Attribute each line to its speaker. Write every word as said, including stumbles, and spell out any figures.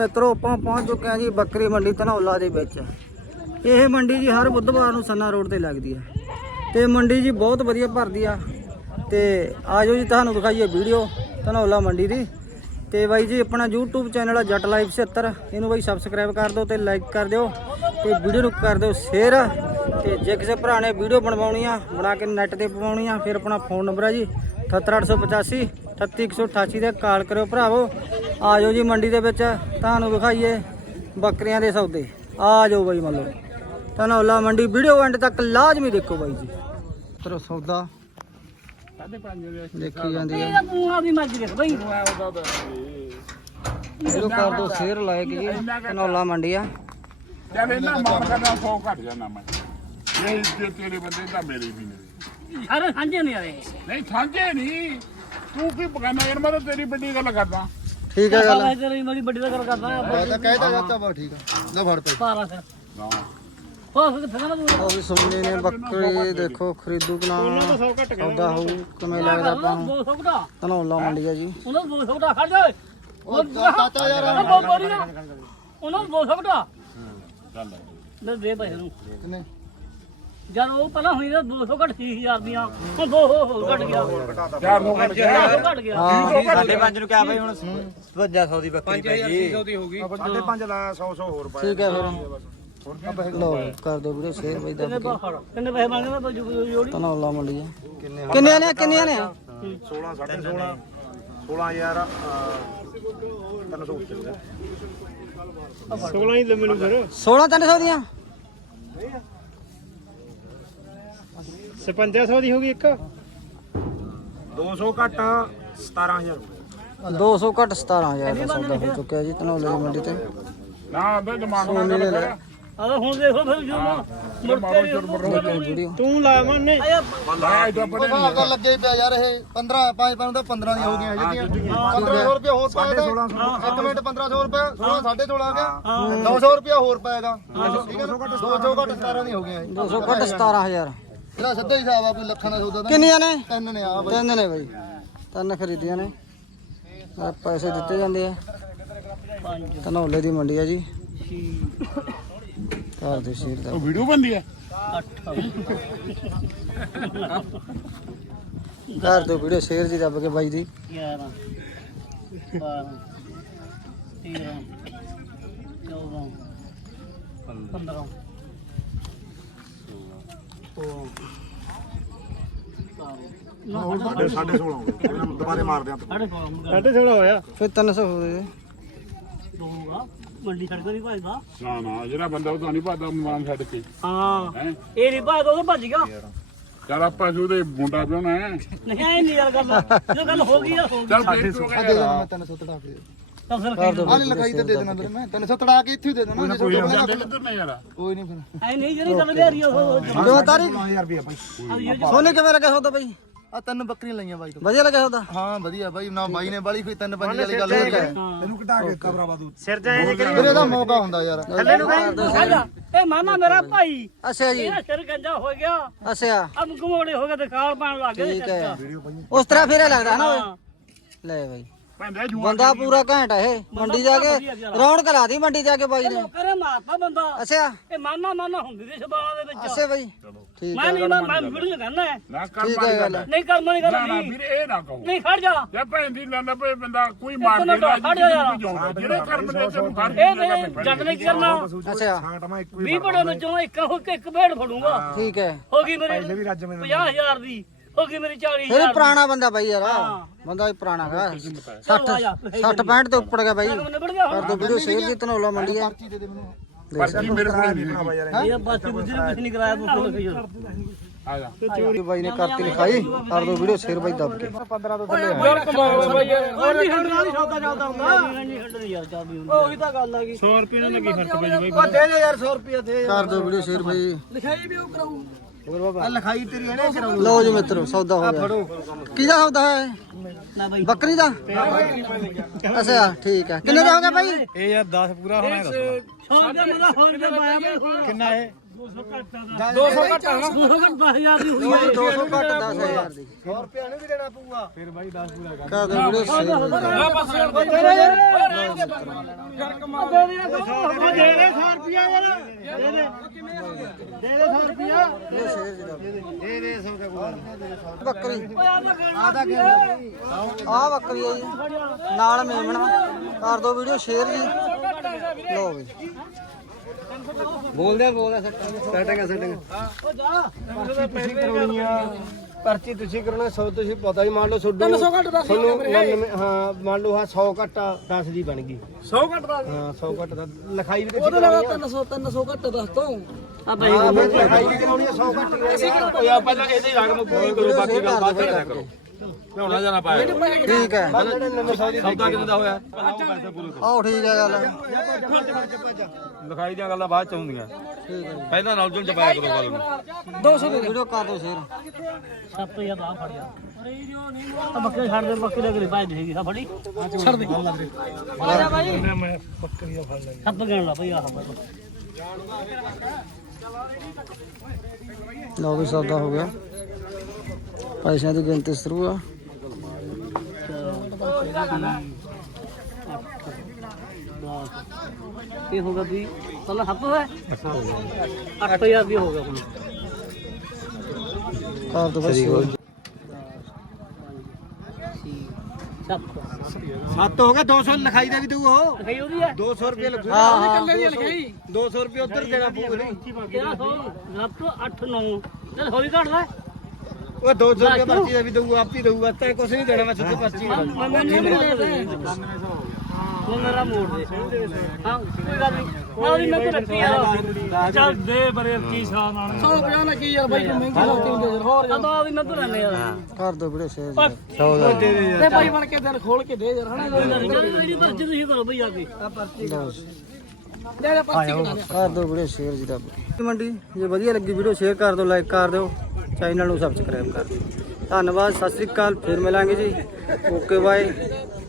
Speaker 1: ਮਿੱਤਰੋ ਆਪਾਂ ਪਹੁੰਚ ਚੁੱਕੇ ਹਾਂ ਜੀ ਬੱਕਰੀ ਮੰਡੀ ਧਨੌਲਾ ਦੇ ਵਿੱਚ। ਇਹ ਮੰਡੀ ਜੀ ਹਰ ਬੁੱਧਵਾਰ ਨੂੰ ਸੰਨਾ ਰੋਡ ਤੇ ਲੱਗਦੀ ਹੈ ਤੇ ਮੰਡੀ ਜੀ ਬਹੁਤ ਵਧੀਆ ਭਰਦੀ ਆ। ਤੇ ਆਜੋ ਜੀ ਤੁਹਾਨੂੰ ਦਿਖਾਈਏ ਵੀਡੀਓ ਧਨੌਲਾ ਮੰਡੀ ਦੀ। ਤੇ ਬਾਈ ਜੀ ਆਪਣਾ YouTube ਚੈਨਲ ਆ ਜੱਟ ਲਾਈਵ ਛਿਹੱਤਰ, ਇਹਨੂੰ ਬਾਈ ਸਬਸਕ੍ਰਾਈਬ ਕਰ ਦਿਓ ਤੇ ਲਾਈਕ ਕਰ ਦਿਓ ਤੇ ਵੀਡੀਓ ਨੂੰ ਕਰ ਦਿਓ ਸ਼ੇਅਰ। ਤੇ ਜੇ ਕਿਸੇ ਭਰਾ ਨੇ ਵੀਡੀਓ ਬਣਵਾਉਣੀ ਆ ਬਣਾ ਕੇ ਨੈਟ ਤੇ ਪਵਾਉਣੀ ਆ ਫਿਰ ਆਪਣਾ ਫੋਨ ਨੰਬਰ ਹੈ ਜੀ ਅਠੱਤਰ ਅੱਠ ਸੌ ਪਚਾਸੀ ਅਠੱਤੀ ਇੱਕ ਸੌ ਅਠਾਸੀ ਤੇ ਕਾਲ ਕਰਿਓ ਭਰਾਵੋ। ਆ ਜਾਓ ਜੀ ਮੰਡੀ ਦੇ ਵਿੱਚ ਤੁਹਾਨੂੰ ਦਿਖਾਈਏ ਬੱਕਰੀਆਂ ਦੇ ਸੌਦੇ। ਆ ਜਾਓ ਬਾਈ ਮੰਨ ਲਓ ਧਨੌਲਾ ਮੰਡੀ, ਵੀਡੀਓ ਐਂਡ ਤੱਕ ਲਾਜ਼ਮੀ ਦੇਖੋ ਬਾਈ ਜੀ। ਤਰੋ ਸੌਦਾ ਦੇਖੀ ਜਾਂਦੀ ਹੈ ਵੀਡੀਓ ਕਰ ਦੋ ਸ਼ੇਅਰ ਲਾਇਕ ਜੀ। ਧਨੌਲਾ ਮੰਡੀ ਆ
Speaker 2: ਚੱਲ ਇਹਨਾਂ ਮਾਰ ਕਰਨਾ ਸੌ ਘੱਟ ਜਾਣਾ ਮੈਂ। ਇਹ ਜੇ ਤੇਰੇ ਬੰਦੇ ਤਾਂ ਮੇਰੇ ਵੀ ਨੇ
Speaker 3: ਸਾਰੇ ਸਾਂਝੇ ਨਹੀਂ ਆਏ।
Speaker 2: ਨਹੀਂ ਸਾਂਝੇ ਨਹੀਂ, ਤੂੰ ਕੀ ਬਗਾਨਾ ਯਾਰ, ਮੈਂ ਤਾਂ ਤੇਰੀ ਵੱਡੀ ਗੱਲ ਕਰਦਾ।
Speaker 1: ਠੀਕ ਹੈ ਗੱਲ।
Speaker 3: ਤੇਰੀ ਬੜੀ ਵੱਡੀ ਦਾ ਗੱਲ ਕਰਦਾ
Speaker 4: ਮੈਂ ਤਾਂ ਕਹਿਦਾ ਜਾਂਦਾ ਬਾ ਠੀਕ ਆ ਲੈ ਫੜ ਪੈ
Speaker 3: ਪਾਲਾ ਸਰ
Speaker 2: ਨਾ
Speaker 3: ਹੋ ਕਿੱਥੇ ਨਾ ਤੂੰ
Speaker 1: ਉਹ ਵੀ ਸੁਣਨੇ ਨੇ ਬੱਕਰੀ ਦੇਖੋ ਖਰੀਦੂ ਕਿ ਨਾ ਸੌਦਾ ਹੋਊ ਕਿਵੇਂ ਲੱਗਦਾ ਆਪਾਂ ਨੂੰ।
Speaker 3: ਦੋ ਸੌ ਘਟਾ
Speaker 1: ਧਨੌਲਾ ਮੰਡੀ ਆ ਜੀ।
Speaker 3: ਉਹਨਾਂ ਨੂੰ ਦੋ ਸੌ ਘਟਾ ਖੜ ਜਾ
Speaker 4: ਉਹ ਚਾਚਾ ਯਾਰ
Speaker 3: ਬਹੁਤ ਬੋਰੀ ਨਾ ਉਹਨਾਂ ਨੂੰ ਦੋ ਸੌ ਘਟਾ
Speaker 2: ਚੱਲ
Speaker 3: ਦੇ ਦੇ ਪੈਸੇ ਨੂੰ
Speaker 4: ਕਿੰਨੇ
Speaker 3: ਜਦ ਉਹ ਪਹਿਲਾਂ ਹੋਈ ਨਾ ਦੋ ਸੌ ਘੱਟ ਛੇ ਹਜ਼ਾਰ ਦੀਆਂ ਹੁਣ ਦੋ ਹੋ ਘਟ ਗਿਆ
Speaker 2: ਚਾਰ ਸੌ ਘੱਟ ਗਿਆ।
Speaker 3: ਚਾਰ ਸੌ ਘਟ ਗਿਆ
Speaker 1: ਹਾਂ
Speaker 5: ਸਾਢੇ ਪੰਜ ਨੂੰ ਕਿਆ ਬਈ ਹੁਣ ਸਵੱਜਾ ਸੌ ਦੀ ਬੱਕਰੀ ਪੈ ਗਈ।
Speaker 4: ਸਾਢੇ ਪੰਜ ਲਾਇਆ ਸੌ ਸੌ ਹੋਰ
Speaker 1: ਠੀਕ ਹੈ ਫਿਰ ਲਓ ਕਰ ਦਿਓ ਵੀਡੀਓ ਸ਼ੇਅਰ ਬਾਈ ਦੱਬ
Speaker 3: ਕਿੰਨੇ
Speaker 1: ਕੇ।
Speaker 3: ਪਾ ਕਿੰਨੇ ਪੈਸੇ ਮੰਗਦੇ ਮੈਂ ਜੋੜੀ
Speaker 1: ਧਨੌਲਾ ਮੰਡੀ ਆ। ਕਿੰਨੇ ਨੇ ਕਿੰਨੀਆਂ ਨੇ
Speaker 4: ਸੋਲਾਂ ਸਾਢੇ ਸੋਲਾਂ ਸੋਲਾਂ ਹਜ਼ਾਰ ਤਿੰਨ ਸੌ ਉੱਤੇ
Speaker 3: ਸੋਲਾਂ ਹੀ ਲੈ ਮੈਨੂੰ ਫਿਰ
Speaker 1: ਸੋਲਾਂ ਤਿੰਨ ਸੌ ਦੀਆਂ
Speaker 3: ਛਪੰਜਾ ਸੌ ਦੀ ਹੋ ਗਈ ਇੱਕ
Speaker 4: ਦੋ ਸੌ ਘੱਟ ਸਤਾਰਾਂ ਹਜ਼ਾਰ
Speaker 1: ਦੋ ਸੌ ਘੱਟ ਸਤਾਰਾਂ ਹਜ਼ਾਰ ਦਾ ਸੌਦਾ ਹੋ ਚੁੱਕਿਆ ਜੀ ਧਨੌਲੇ ਦੀ ਮੰਡੀ ਤੇ।
Speaker 2: ਨਾ ਅੱਧਾ ਦਿਮਾਗ ਨਾਲ ਗੱਲ ਕਰ।
Speaker 3: ਆ ਹੁਣ ਦੇਖੋ ਫਿਰ ਜੋ ਮੁੜ ਕੇ
Speaker 1: ਵੀਡੀਓ
Speaker 3: ਤੂੰ ਲਾਇਆ ਮੰਨੇ
Speaker 2: ਲਾਇਆ ਇਦਾਂ ਪੜੇ
Speaker 4: ਹਿਸਾਬ ਦਾ ਲੱਗੇ ਪਿਆ ਯਾਰ ਇਹ ਪੰਦਰਾਂ ਪੰਜ ਪੰਜ ਦਾ ਪੰਦਰਾਂ ਦੀਆਂ ਹੋ ਗਈਆਂ ਜਿਹੜੀਆਂ ਪੰਦਰਾਂ ਸੌ ਰੁਪਏ ਹੋਰ ਪਾਏਗਾ ਇੱਕ ਮਿੰਟ ਪੰਦਰਾਂ ਸੌ ਰੁਪਏ ਸੋਲਾਂ ਸਾਢੇ ਸੋਲਾਂ ਆ ਗਿਆ ਦੋ ਸੌ ਰੁਪਏ ਹੋਰ ਪਾਏਗਾ ਠੀਕ ਹੈ ਨਾ ਦੋ ਸੌ ਘੱਟ ਸਤਾਰਾਂ ਦੀਆਂ ਹੋ ਗਈਆਂ ਇਹ
Speaker 1: ਦੋ ਸੌ ਘੱਟ ਸਤਾਰਾਂ ਹਜ਼ਾਰ।
Speaker 4: ਇਹਦਾ ਸਿੱਧਾ ਹੀ ਹਿਸਾਬ ਆ ਕੋਈ ਲੱਖਾਂ ਦਾ ਸੌਦਾ ਤਾਂ
Speaker 1: ਕਿੰਨੀਆਂ ਨੇ?
Speaker 4: ਤਿੰਨ ਨੇ ਆ ਬਾਈ
Speaker 1: ਤਿੰਨ ਨੇ ਬਾਈ, ਤਿੰਨ ਖਰੀਦੀਆਂ ਨੇ। ਆਹ ਪੈਸੇ ਦਿੱਤੇ ਜਾਂਦੇ ਆ। ਧਨੌਲੇ ਦੀ ਮੰਡੀ ਆ ਜੀ। ਘਰ ਦੇ ਸ਼ੇਰ ਦਾ
Speaker 2: ਵੀਡੀਓ ਬੰਦੀ ਹੈ।
Speaker 1: ਘਰ ਤੋਂ ਵੀਡੀਓ ਸ਼ੇਰ ਜੀ ਦੱਬ ਕੇ ਬਾਈ ਦੀ।
Speaker 3: ਗਿਆਰਾਂ ਬਾਰਾਂ ਤੇਰਾਂ ਚੌਦਾਂ ਪੰਦਰਾਂ
Speaker 4: ਸਾਢੇ ਸਾਢੇ ਸੋਲਾਂ ਹੋ ਗਏ ਦੁਬਾਰੇ ਮਾਰਦੇ ਆ
Speaker 3: ਸਾਢੇ ਸੋਲਾਂ
Speaker 1: ਸਾਢੇ ਸੋਲਾਂ ਹੋਇਆ ਫਿਰ ਤਿੰਨ ਸੌ ਹੋ ਗਏ।
Speaker 3: ਦਊਗਾ ਮੰਡੀ ਛੱਡ ਕੇ ਨਹੀਂ ਭਜਦਾ।
Speaker 2: ਨਾ ਨਾ ਜਿਹੜਾ ਬੰਦਾ ਉਹ ਤਾਂ ਨਹੀਂ ਭੱਜਦਾ ਮਾਨ ਛੱਡ ਕੇ
Speaker 3: ਹਾਂ
Speaker 2: ਹੈ।
Speaker 3: ਇਹ ਨਹੀਂ ਭਜਦਾ ਉਹ ਭੱਜ ਗਿਆ।
Speaker 2: ਚੱਲ ਆਪਾਂ ਉਹਦੇ ਮੁੰਡਾ ਪਿਉਣਾ ਹੈ।
Speaker 3: ਨਹੀਂ ਐ ਨਹੀਂ ਯਾਰ ਗੱਲ ਜੋ ਗੱਲ ਹੋ ਗਈ ਆ ਹੋ ਗਈ।
Speaker 2: ਚੱਲ ਫੇਰ ਤੂੰ
Speaker 4: ਦੇ ਦੇਣਾ ਮੈਂ ਤਿੰਨ ਸੌ ਤੜਾ ਕੇ
Speaker 3: ਤਾਂ ਫਿਰ
Speaker 1: ਕਰ ਦਿਓ
Speaker 4: ਆਹ ਲਿਖਾਈ ਤੇ ਦੇ ਦੇਣਾ ਵੀਰੇ ਮੈਂ ਤਿੰਨ ਸੌ ਤੜਾ ਕੇ ਇੱਥੇ ਹੀ ਦੇ ਦੇਣਾ
Speaker 2: ਕੋਈ ਜਾਂਦੇ ਕਿੱਧਰ ਨੇ ਯਾਰ।
Speaker 4: ਕੋਈ ਨਹੀਂ ਫਿਰ
Speaker 3: ਐ ਨਹੀਂ ਜਿਹੜੀ ਗੱਲ ਲਿਆਰੀ ਉਹ
Speaker 1: ਦੋ ਤਾਰੀਖ
Speaker 4: ਹਜ਼ਾਰ ਰੁਪਏ ਬਾਈ
Speaker 1: ਸੋਨੇ ਕਿਵੇਂ ਲੱਗਿਆ ਸੌਦਾ ਬਾਈ?
Speaker 4: ਆ ਤਿੰਨ ਬੱਕਰੀਆਂ ਲਈਆਂ ਬਾਈ ਤੋਂ
Speaker 1: ਵਧੀਆ ਲੱਗਿਆ ਸੌਦਾ?
Speaker 4: ਹਾਂ ਵਧੀਆ ਬਾਈ ਨਾ ਬਾਈ ਨੇ ਬਾਲੀ ਕੋਈ ਤਿੰਨ ਪੰਜ ਵਾਲੀ ਗੱਲ ਹੋ ਗਈ
Speaker 3: ਇਹਨੂੰ
Speaker 4: ਘਟਾ ਕੇ ਕਬਰਾ ਬਾਦੂ ਸਿਰ ਜਾਏ ਵੀਰੇ ਇਹਦਾ ਮੌਕਾ ਹੁੰਦਾ ਯਾਰ
Speaker 3: ਇਹ ਮਾਨਾ ਮੇਰਾ ਭਾਈ
Speaker 1: ਅੱਛਾ ਜੀ,
Speaker 3: ਇਹਦਾ ਸਿਰ ਗੰਜਾ ਹੋ ਗਿਆ
Speaker 1: ਅੱਛਾ
Speaker 3: ਅਬ ਘਮੋੜੇ ਹੋ ਗਏ ਤੇ ਖਾਲ ਪਾਣ ਲੱਗ ਗਏ
Speaker 1: ਠੀਕ ਹੈ। ਉਸ ਤਰ੍ਹਾਂ ਫੇਰ ਲੱਗਦਾ ਨਾ
Speaker 3: ਹਾਂ
Speaker 1: ਲੈ ਬਾਈ
Speaker 2: ਭੈਂਦਾ ਜੂਆ
Speaker 1: ਬੰਦਾ ਪੂਰਾ ਘੈਂਟ ਆ ਇਹ। ਮੰਡੀ ਜਾ ਕੇ ਰੌਣਕ ਲਾ ਦੀ ਮੰਡੀ ਜਾ ਕੇ ਬਾਈ ਨੇ।
Speaker 3: ਕਰੇ ਮਾਰਤਾ ਬੰਦਾ
Speaker 1: ਅੱਛਾ
Speaker 3: ਇਹ ਮਾਨਾ ਮਾਨਾ ਹੁੰਦੀ ਸੀ ਸੁਭਾਅ ਦੇ ਵਿੱਚ
Speaker 1: ਅੱਛਾ ਬਾਈ ਠੀਕ
Speaker 3: ਮੈਂ ਨਹੀਂ ਮੈਂ ਮੈਂ ਵੀਡੀਓ ਕਰਨਾ ਹੈ
Speaker 2: ਨਾ ਕਰ
Speaker 1: ਠੀਕ
Speaker 2: ਮਾਰੀ
Speaker 1: ਹੈ
Speaker 2: ਗੱਲ।
Speaker 1: ਗੱਲ।
Speaker 3: ਨਹੀਂ ਕਰ ਮਣੀ
Speaker 2: ਨਾ
Speaker 3: ਗੱਲ
Speaker 2: ਨਾ
Speaker 3: ਨਹੀਂ
Speaker 2: ਵੀਰ ਇਹ ਨਾ ਕਹੋ।
Speaker 3: ਨਹੀਂ ਖੜ ਜਾ
Speaker 2: ਜੇ ਭੈਣ ਦੀ ਲੰਨ ਪਏ ਬੰਦਾ ਕੋਈ ਮਾਰ
Speaker 3: ਮਿੰਟ,
Speaker 2: ਦੇਗਾ
Speaker 3: ਖੜ ਜਾ ਯਾਰ।
Speaker 2: ਜਿਹੜੇ ਕਰਮ ਦੇ ਤੈਨੂੰ ਕਰ
Speaker 3: ਇਹ ਨਹੀਂ ਜੱਟ ਨੇ ਕੀ ਕਰਨਾ
Speaker 1: ਅੱਛਾ
Speaker 3: ਵੀਹ ਬੜੇ ਵਿੱਚੋਂ ਇੱਕ ਹੋ ਕੇ ਇੱਕ ਭੇਡ ਫੜੂੰਗਾ
Speaker 1: ਠੀਕ ਹੈ।
Speaker 3: ਹੋ ਗਈ ਮੇਰੀ ਪੰਜਾਹ ਹਜ਼ਾਰ ਦੀ ਹੋ ਗਈ ਮੇਰੀ ਚਾਲੀ
Speaker 1: ਇਹ
Speaker 3: ਹਜ਼ਾਰ
Speaker 1: ਪੁਰਾਣਾ ਬੰਦਾ ਬਾਈ ਯਾਰ, ਬੰਦਾ ਵੀ ਪੁਰਾਣਾ ਗਾ। ਸੱਠ ਸੱਠ ਪੈਂਹਠ ਤੇ ਉੱਪੜ ਗਿਆ ਬਾਈ।
Speaker 3: ਨਿਬੜ ਗਿਆ
Speaker 1: ਕਰ ਦੋ ਵੀਡੀਓ ਸ਼ੇਅਰ ਜੀ ਧਨੌਲਾ ਮੰਡੀ ਆ।
Speaker 4: ਪਰਚੀ ਦੇ ਦੇ ਮੈਨੂੰ
Speaker 2: ਪਰਚੀ ਮੇਰੇ ਕੋਲ ਨਹੀਂ
Speaker 3: ਇਹ ਬਾਕੀ ਬੁੱਝੀ ਕੁਝ ਨਹੀਂ ਕਰਾਇਆ ਤੂੰ ਲਿਖੀ ਜਾ
Speaker 2: ਆ ਜਾ
Speaker 1: ਬਾਈ ਨੇ ਕਰਤੀ ਲਿਖਾਈ। ਕਰ ਦੋ ਵੀਡੀਓ ਸ਼ੇਅਰ ਬਾਈ ਦੱਬ ਕੇ।
Speaker 3: ਪੰਦਰਾਂ ਤੋਂ ਥੱਲੇ ਯਾਰ ਕਮਾਲ ਬਾਈ ਉਹ ਨਹੀਂ ਹੰਡ ਨਾਲ ਸੌਦਾ ਚੱਲਦਾ ਹੁੰਦਾ ਨਹੀਂ ਹੰਡ ਯਾਰ ਚੱਲਦੀ ਹੁੰਦੀ ਉਹੀ ਤਾਂ ਗੱਲ ਆ ਗਈ ਸੌ ਰੁਪਏ ਨਾਲ ਲੱਗੀ ਖਰਚ ਬਾਈ ਬਾਈ ਉਹ ਦੇ ਦੇ ਯਾਰ ਸੌ ਰੁਪਏ ਦੇ
Speaker 1: ਕਰ ਦੋ ਵੀਡੀਓ ਸ਼ੇਅਰ ਬਾਈ।
Speaker 3: ਲਿਖਾਈ ਵੀ ਉਹ ਕਰਾਉ
Speaker 4: ਆ ਲਿਖਾਈ ਤੇਰੀ ਇਹਨੇ ਕਰਾਉ
Speaker 1: ਲਓ ਜੀ ਮਿੱਤਰੋ ਸੌਦਾ ਹੋ ਗਿਆ। ਕਿਹਦਾ ਸੌਦਾ ਹੈ?
Speaker 3: ਨਾ ਬਾਈ
Speaker 1: ਬੱਕਰੀ ਦਾ? ਅੱਛਾ ਠੀਕ ਹੈ। ਕਿੰਨੇ ਦਾ ਹੋ ਗਿਆ ਬਾਈ?
Speaker 5: ਇਹ ਯਾਰ ਦਸ ਪੂਰਾ ਹੋਣਾ ਦੱਸੋ
Speaker 3: ਸੌ ਦਾ ਮਦਾ ਹੋ ਗਿਆ ਬਾਇਆ
Speaker 5: ਕਿੰਨਾ ਇਹ
Speaker 3: ਦੋ ਸੌ ਘੱਟ ਆ ਨਾ ਦੋ ਸੌ ਘੱਟ ਦਸ ਹਜ਼ਾਰ ਦੀ ਹੋਈ ਹੈ
Speaker 1: ਦੋ ਸੌ ਘੱਟ ਦਸ ਹਜ਼ਾਰ ਦੀ
Speaker 4: ਸੌ ਰੁਪਿਆ ਨਹੀਂ ਵੀ ਦੇਣਾ ਪਊਗਾ
Speaker 1: ਕਰ ਦੋ ਵੀਡੀਓ ਸ਼ੇਅਰ
Speaker 3: ਆ ਬਸ ਯਾਰ ਦੇ ਦੇ ਯਾਰ ਯਾਰ ਕਮਾਲ ਦੇ ਦੇ ਸੌ ਰੁਪਿਆ ਯਾਰ ਦੇ ਦੇ ਦੇ ਦੇ ਸੌ ਰੁਪਿਆ
Speaker 4: ਦੇ ਦੇ ਸੌ ਦਾ ਕੋਈ
Speaker 1: ਬੱਕਰੀ
Speaker 4: ਆਦਾ ਕਿ
Speaker 1: ਆ ਬੱਕਰੀ ਹੈ ਜੀ ਨਾਲ ਮੇਮਣਾ ਕਰ ਦੋ ਵੀਡੀਓ ਸ਼ੇਅਰ ਜੀ ਲੋ ਵੀ
Speaker 5: ਬੋਲਦੇ ਬੋਲਦੇ ਸੈਟਿੰਗ ਸੈਟਿੰਗ
Speaker 4: ਤੁਸੀਂ ਕਰਾਉਣੀ ਆ ਪਰਚੀ ਤੁਸੀਂ ਕਰਾਉਣਾ ਸੌ ਤੁਸੀਂ ਪਤਾ ਹੀ ਮੰਨ ਲਓ ਛੋਡੋ ਤੁਹਾਨੂੰ ਉਣਾਨਵੇਂ ਹਾਂ ਮੰਨ ਲਓ ਹਾਂ ਸੌ ਘੱਟਾ ਦਸ ਦੀ ਬਣ ਗਈ
Speaker 3: ਸੌ ਘੱਟ ਦਾ
Speaker 4: ਹਾਂ ਸੌ ਘੱਟ ਦਾ ਲਿਖਾਈ ਵੀ ਤੁਸੀਂ
Speaker 3: ਉਹਦੇ ਨਾਲ ਤਿੰਨ ਸੌ ਤਿੰਨ ਸੌ ਘੱਟ ਦੱਸ ਤੋਂ ਆ ਬਈ
Speaker 4: ਹਾਂ ਫਿਰ ਲਿਖਾਈ ਵੀ ਕਰਾਉਣੀ ਆ ਸੌ ਘੱਟ ਹੀ ਰਹਿ ਗਿਆ
Speaker 3: ਯਾ ਪਹਿਲਾਂ ਇਹਦੀ ਰਕਮ ਪੂਰੀ ਕਰੋ ਬਾਕੀ ਗੱਲ ਬਾਅਦ ਚ ਕਰਿਆ ਕਰੋ ਹੋਣਾ ਜਾਣਾ ਪਾਇਆ
Speaker 1: ਠੀਕ ਹੈ
Speaker 4: ਨਵੇਂ ਸੌ ਦੀ
Speaker 3: ਸੌਦਾ ਕਿੰਨੇ ਦਾ ਹੋਇਆ
Speaker 1: ਆਓ ਠੀਕ ਹੈ ਗੱਲ
Speaker 3: ਲਿਖਾਈ ਦੀਆਂ ਗੱਲਾਂ ਬਾਅਦ ਚ ਹੁੰਦੀਆਂ
Speaker 1: ਠੀਕ ਹੈ
Speaker 3: ਪਹਿਲਾਂ ਨਾਲ ਜੁਲ ਚ ਪਾਇਆ ਕਰੋ ਗੱਲ ਨੂੰ ਦੋ ਸੌ
Speaker 1: ਵੀਡੀਓ ਕਰ ਦੋ ਸ਼ੇਅਰ
Speaker 3: ਸੱਤ ਹਜ਼ਾਰ ਦਾ ਫੜ ਜਾ ਆ ਬੱਕਰੀ ਛੱਡ ਦੇ ਬੱਕਰੀ ਲੱਗ ਰਹੀ ਭਾਈ ਦੇਗੀ ਆ ਫੜੀ ਛੱਡ ਦੇ ਆ ਜਾ ਭਾਈ ਮੈਂ ਬੱਕਰੀ ਫੜ ਲੈ ਸੱਤ ਗਣ ਲਾ ਭਾਈ ਆਹ
Speaker 1: ਲਓ ਵੀ ਸੌਦਾ ਹੋ ਗਿਆ ਪੈਸਿਆਂ ਦੀ ਗਿਣਤੀ ਸ਼ੁਰੂ ਆ
Speaker 3: ਇਹ ਹੋਗਾ ਵੀ ਪਹਿਲਾਂ ਸੱਤ ਹੋਇਆ ਅੱਠ ਹਜ਼ਾਰ ਵੀ ਹੋ ਗਿਆ ਹੁਣ
Speaker 1: ਕਰ ਦੋ ਬਸ ਸ਼ੇਅਰ
Speaker 3: ਸੱਤ
Speaker 4: ਸੱਤ ਹੋ ਗਿਆ ਦੋ ਸੌ ਲਿਖਾਈ ਦਾ ਵੀ ਦਊ ਉਹ
Speaker 3: ਲਿਖਾਈ ਉਹਦੀ ਹੈ
Speaker 4: ਦੋ ਸੌ ਰੁਪਏ ਲੱਗੂ
Speaker 1: ਹਾਂ ਹਾਂ
Speaker 3: ਲਿਖਾਈ
Speaker 4: ਦੋ ਸੌ ਰੁਪਏ ਉੱਧਰ ਦੇਣਾ ਪਊ ਨਹੀਂ
Speaker 3: ਤੇਰਾ ਸੌ ਸੱਤ ਅੱਠ ਨੌ ਚੱਲ ਹੌਲੀ ਘੱਟ ਲੈ
Speaker 4: ਉਹ ਦੋ ਸੌ ਰੁਪਏ ਪਰਚੀ ਦਾ ਵੀ ਦਊ ਆਪ ਹੀ ਦਊਗਾ ਤੇ ਕੁਛ ਨਹੀਂ ਦੇਣਾ ਮੈਂ ਸਿੱਧੀ ਪਰਚੀ
Speaker 3: ਮੈਂ ਨਹੀਂ ਦੇ ਉਹ ਮੇਰਾ ਮੋੜ ਦੇ ਹਾਂ ਕੋਈ ਗੱਲ ਨਹੀਂ ਮੈਂ ਉਹਦੀ ਮੈਂ ਤੇ ਰੱਖੀ ਯਾਰ ਚੱਲ ਦੇ ਬਰੇ ਕੀ ਸਾਹ ਨਾਲ ਸੌ ਪੰਜਾਹ ਲੱਗੀ ਯਾਰ ਬਾਈ ਤੂੰ ਮਹਿੰਗੀ ਲੱਗਦੀ ਹੁੰਦੀ ਯਾਰ ਹੋਰ ਯਾਰ ਤਾਂ ਉਹਦੀ ਮੈਂ ਤੇ ਲੈਣੇ ਯਾਰ
Speaker 1: ਕਰ ਦੋ ਵੀਡੀਓ ਸ਼ੇਅਰ
Speaker 3: ਤੇ ਭਾਈ ਬਣ ਕੇ ਦਿਲ ਖੋਲ ਕੇ ਦੇ ਯਾਰ ਹਨਾ ਇਹਦੀ ਪਰਚੀ ਤੁਸੀਂ ਕਰੋ ਬਈ ਆ ਕੇ ਆ ਪਰਚੀ ਲੈ ਲੈ ਪਰਚੀ ਕਢਾ ਦੇ
Speaker 1: ਕਰ ਦੋ ਵੀਡੀਓ ਸ਼ੇਅਰ ਜੀ ਦਾ ਮੰਡੀ ਜੇ ਵਧੀਆ ਲੱਗੀ ਵੀਡੀਓ ਸ਼ੇਅਰ ਕਰ ਦਿਓ ਲਾਈਕ ਕਰ ਦਿਓ ਚੈਨਲ ਨੂੰ ਸਬਸਕ੍ਰਾਈਬ ਕਰ ਦਿਓ ਧੰਨਵਾਦ ਸਤਿ ਸ੍ਰੀ ਅਕਾਲ ਫਿਰ ਮਿਲਾਂਗੇ ਜੀ ਓਕੇ ਬਾਏ